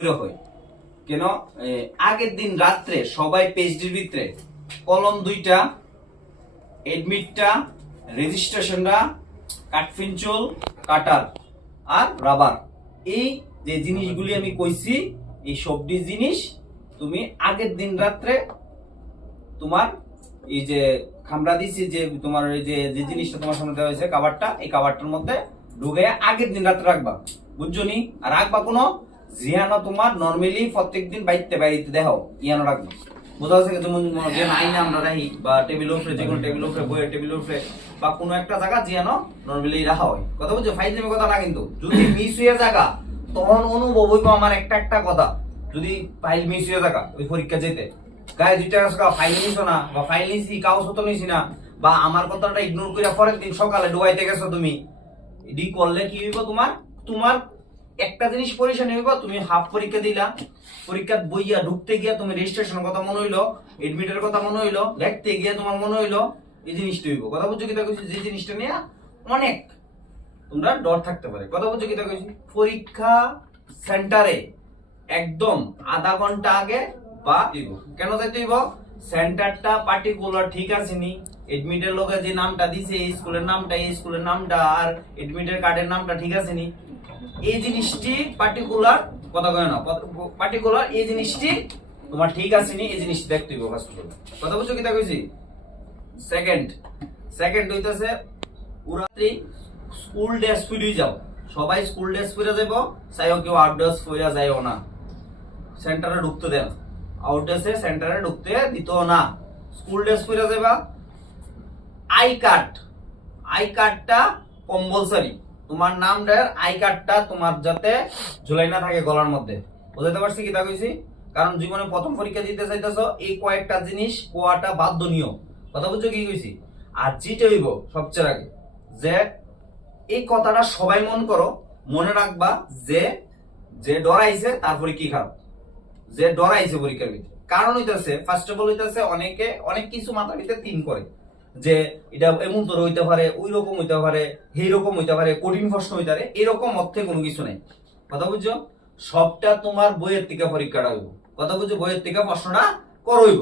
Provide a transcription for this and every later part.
হয় কেন? আগের দিন রাত্রে সবাই পেজটির ভিতরে কলম 2টা, এডমিটটা, রেজিস্ট্রেশনটা, কাঠপেন্সিল, কাটার আর রাবার, এই যে জিনিসগুলি আমি কইছি, এই সবটি জিনিস তুমি আগের দিন রাত্রে তোমার এই যে খামরা দিছি, যে তোমার এই যে জিনিসটা তোমার সামনে দেওয়া হয়েছে কাভারটা, এই কাভারটার মধ্যে ঢুকে আগের দিন রাত্রে রাখবা, বুঝছো নি? আর রাখবা কোনো জিয়ানো তোমার নরমালি প্রত্যেকদিন বাইতে দেখাও ইয়ানো রাখবা, বোঝা যাচ্ছে? যেমন যে আইনা আমরা রাখি বা টেবিল উপরে, যে কোনো টেবিল উপরে, বইয়ের টেবিল উপরে বা কোনো একটা জায়গা জিয়ানো নরমালি রাখা হয়, কথা বুঝছো? ফাইজলামি কথা না কিন্তু। যদি মিস হয়ে জায়গা তখন অনুভব হইব আমার একটা কথা, যদি ফাইল মিস হয়ে জায়গা ওই পরীক্ষা যেতে গায়ে 2 টাকা ফাইল নিছো না, বা ফাইল নিছি কাগজ তো নিছি না, বা আমার কথাটা ইগনোর করে পরের দিন সকালে ডুবাইতে গেছো তুমি, এডি করলে কি হইব? তোমার তোমার একটা জিনিস পরিশানি হইব। তুমি হাফ পরীক্ষা দিলা, পরীক্ষা বইয়া ঢুকতে গিয়া তুমি রেজিস্ট্রেশনের কথা মনে হইলো, এডমিটের কথা মনে হইলো, লিখতে গিয়া তোমার মনে হইলো, এই জিনিসটা হইব, কথা বুঝছো? কি কইছি? যে জিনিসটা নিয়ে অনেক তোমরা ডর থাকতে পারে, কথা বুঝছো? কি কইছি? পরীক্ষা সেন্টারে একদম আধা ঘন্টা আগে বা দিব। কেন যাইতে হইব? সেন্টারটা পার্টিকুলার ঠিক আছে নি, এডমিটের লোকে যে নামটা দিছে এই স্কুলের নামটা, এই স্কুলের নামটা আর এডমিটের কার্ডের নামটা ঠিক আছে নি, এই জিনিসটি পার্টিকুলার, কথা কয় না, পার্টিকুলার এই জিনিসটি তোমার ঠিক আছে নি, এই জিনিসটি দেখতে হইব ফার্স্ট অফ অল, কথা বুঝছো? কি কইছি? সেকেন্ড হইতাছে পুরাতেই স্কুল ড্রেস পরে যাও, সবাই স্কুল ড্রেস পরে যাবো, চাইও কেউ আউট ড্রেস পরে যাইও না, সেন্টারে ঢুকতে দেন, আউট ড্রেসে সেন্টারে ঢুকতে দিত না, স্কুল ড্রেস পরে যাবা। আই কার্ডটা কম্পালসারি, তোমার নামটার আই কার্ডটা তোমার যাতে ঝুলাই না থাকে গলার মধ্যে, বুঝতে পারছি? কি তা কইছি? কারণ জীবনে প্রথম পরীক্ষা দিতে চাইতেছো, এই কয়েকটা জিনিস কোয়াটা বাধ্যনীয়, কথা বুঝছো? কি কইছি? আর যেটা হইব সবচেয়ে আগে, যে এই কথাটা সবাই মনে রাখবা, যে যে ডরাইছে তারপরে কি খারাপ, যে ডরাইছে পরীক্ষার ভিতরে। কারণ হইতেছে ফার্স্ট অফ অল হইতেছে অনেকে অনেক কিছু মাথার ভিতরে তিন করে, যে এটা এমন তোর হইতে পারে, ওই রকম হইতে পারে, এই রকম হইতে পারে, কঠিন প্রশ্ন হইতে পারে, এরকম অর্থে কোনো কিছু নাই, কথা বুঝছো? সবটা তোমার বইয়ের থেকে পরীক্ষাটা হইব, কথা বুঝছো? বইয়ের থেকে প্রশ্নটা করইব,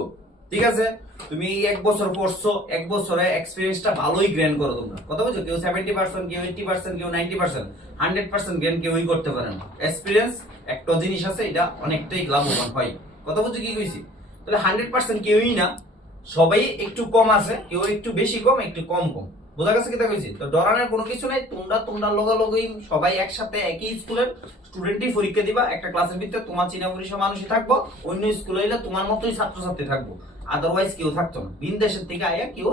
ঠিক আছে? তুমি 1 বছর পড়ছো, 1 বছরে এক্সপেরিয়েন্সটা ভালোই গ্রেন করো তোমরা, কথা বুঝছো? কেউ 70%, কেউ 80%, কেউ 90%, 100% গ্রেন কেউই করতে পারে না। এক্সপেরিয়েন্স একটা জিনিস আছে, এটা অনেকটাই লাভবান হয়, কথা বুঝছো? কি কইছি? তাহলে 100% কেউই না, সবাই একটু কম আছে, কেউ একটু বেশি কম, একটু কম, বোঝা গেছে? কি কইছি? তো ডরানোর কোনো কিছু নাই, তোমরা লগালগি সবাই একসাথে একই স্কুলের স্টুডেন্টই পরীক্ষা দিবা, একটা ক্লাসের ভিতরে তোমার চিনা পরিচয় মানুষই থাকবো, অন্য স্কুলে হইলে তোমার মতোই ছাত্রছাত্রী থাকবো, আদারওয়াইজ কেউ থাকতো না, ভিন দেশের থেকে আয়া কেউ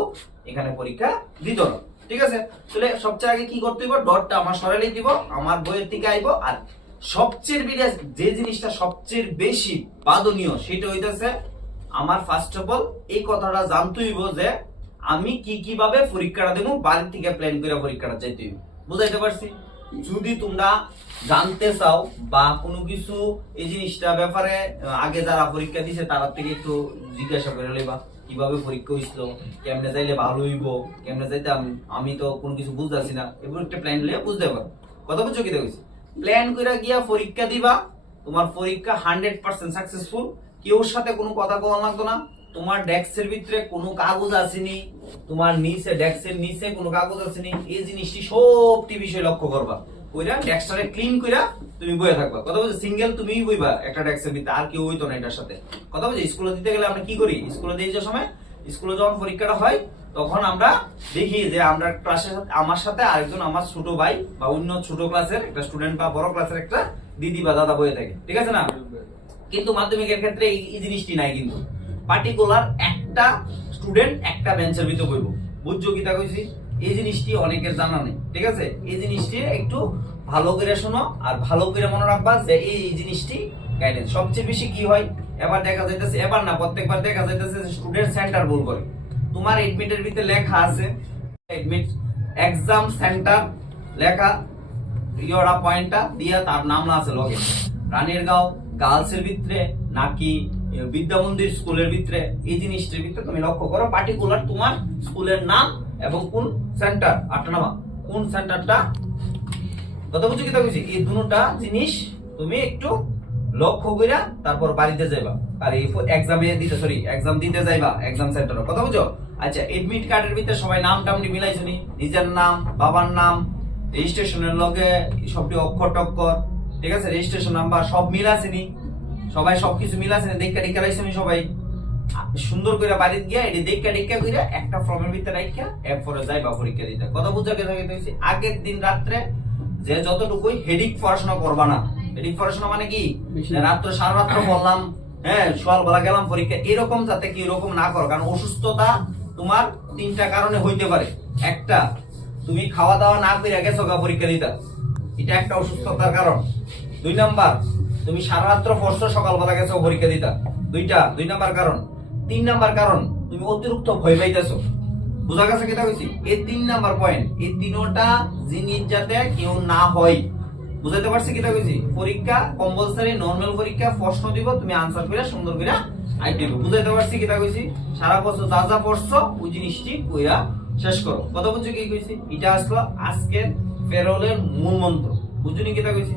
এখানে পরীক্ষা দিত না, ঠিক আছে? তাহলে সবচেয়ে আগে কি করতে হইব? ডটটা আমার সরালেই দিব, আমার বইয়ের থেকে আইব। আর সবচেয়ে যে জিনিসটা সবচেয়ে বেশি বাদনীয় সেটা হইতেছে আমার ফার্স্ট অফ অল এই কথাটা জানতে হইব যে আমি কিভাবে পরীক্ষাটা দেবো, বাড়ি থেকে প্ল্যান করে পরীক্ষাটা চাইতে হইব, বুঝাইতে পারছি? যদি তোমরা জানতে চাও বা কোনো কিছু এই জিনিসটা ব্যাপারে আগে যারা পরীক্ষা দিছে তারা থেকে একটু জিজ্ঞাসা করে লইবা, কিভাবে পরীক্ষা হইছিল, কেমনে যাইলে ভালো হইব, কেমনে যাইতে আমি তো কোনো কিছু বুঝতেছি না, এগুলো একটা প্ল্যান লইয়া বুঝতে পারো, কথা বুঝছো? কি দেখছি? প্ল্যান করে গিয়া পরীক্ষা দিবা, তোমার পরীক্ষা 100% সাকসেসফুল, কেউ সাথে কোনো কথা বলা লাগতো না, তোমার ডেস্কের ভিতরে কোনো কাগজ আসেনি, তোমার নিচে ডেস্কের নিচে কোনো কাগজ আসেনি, এই জিনিসটি সবটি বিষয় লক্ষ্য করবা, কইরা ডেস্কটারে ক্লিন কইরা তুমি বইয়া থাকবা, কথা বুঝছো? সিঙ্গেল তুমিই বইবা একটা ডেস্কের ভিতরে, আর কেউ হইতো না এটার সাথে, কথা বুঝছো? স্কুলে দিতে গেলে আমরা কি করি? স্কুলে দিয়ে যাওয়ার সময়, স্কুলে যখন পরীক্ষাটা হয় তখন আমরা দেখি যে আমরা ক্লাসের আমার সাথে আরেকজন আমার ছোট ভাই বা অন্য ছোট ক্লাসের একটা স্টুডেন্ট বা বড় ক্লাসের একটা দিদি বা দাদা বইয়ে থাকে, ঠিক আছে না? কিন্তু মাধ্যমিকের ক্ষেত্রে এই জিনিসটি নাই, কিন্তু পার্টিকুলার একটা স্টুডেন্ট একটা বেঞ্চের ভিতরে বইব, বুঝছো? কি তা কইছি? এই জিনিসটি অনেকের জানা নেই, ঠিক আছে? এই জিনিসটি একটু ভালো করে শোনো আর ভালো করে মনে রাখবা যে এই জিনিসটি গাইডেন্স। সবচেয়ে বেশি কি হয়, এবার দেখা যাইতেছে, এবার না প্রত্যেকবার দেখা যাইতেছে স্টুডেন্ট সেন্টার ভুল করে। তোমার এডমিটের ভিতরে লেখা আছে এডমিট এক্সাম সেন্টার লেখা, ইয়োরা পয়েন্টটা দিয়া তার নাম না আছে লগে, রানীরগাঁও গার্লসের ভিতরে নাকি বিদ্যা মন্দির স্কুলের ভিতরে, এই জিনিসটার ভিতরে তুমি লক্ষ্য করো পার্টিকুলার তোমার স্কুলের নাম এবং কোন সেন্টার, আটনামা কোন সেন্টারটা, কথা বুঝছো? কি তা কইছি? এই দুটোটা জিনিস তুমি একটু লক্ষ্য কইরা তারপর বাড়িতে যাইবা, আর এই এক্সাম দিতে যাইবা এক্সাম সেন্টারে, কথা বুঝো? আচ্ছা, এডমিট কার্ডের ভিতরে সবাই নাম টামটি মিলাইছো নি? নিজের নাম, বাবার নাম, রেজিস্ট্রেশনের লগে সবটি অক্ষর টক্কর, ঠিক আছে, রেজিস্ট্রেশন নাম্বার সব মিল আছে নি? সবাই সবকিছু মিল আছে নি? দেখা টিকা রাইছো নি সবাই? সুন্দর করে বাড়িতে গিয়া এটি দেখা টিকা কইরা একটা ফর্মের ভিতরে রাখিয়া এরপরে যাইবা পরীক্ষা দিতে, কথা বুঝা গেছে? আগের দিন রাত্রে যে যতটুকুই হেডিক পড়াশোনা করবা না। হেডিক পড়াশোনা মানে কি? রাত্র সারা রাত্র পড়লাম, হ্যাঁ, সকালবেলা গেলাম পরীক্ষা, এরকম যাতে কি এরকম না করো। কারণ অসুস্থতা তোমার তিনটা কারণে হইতে পারে। একটা, তুমি খাওয়া দাওয়া না করে গেছো গা পরীক্ষা দিতে, এটা একটা অসুস্থতার কারণ। 2 নাম্বার, তুমি সারা রাত্র পড়ছো, সকালবেলা গেছো পরীক্ষা দিতে, 2 নাম্বার কারণ। 3 নাম্বার কারণ, তুমি অতিরিক্ত ভয় পাইতেছো। বুঝা গেছে কিটা কইছি? এই 3 নাম্বার পয়েন্ট, এই তিনটা জিনিস যাতে কেউ না হয়। বুঝাইতে পারছি কিটা কইছি? পরীক্ষা কম্পালসারি নরমাল পরীক্ষা, প্রশ্ন দিব, তুমি আনসার করে সুন্দর করে আই দিবে। বুঝাইতে পারছি কিটা কইছি? সারা বছর যা যা পড়ছো ওই জিনিসটি কইরা শেষ করো। কথা বুঝছো কি কইছি? এটা আসলো আজকের ফেরোলের মূল মন্ত্র। বুঝুনি কিটা কইছি?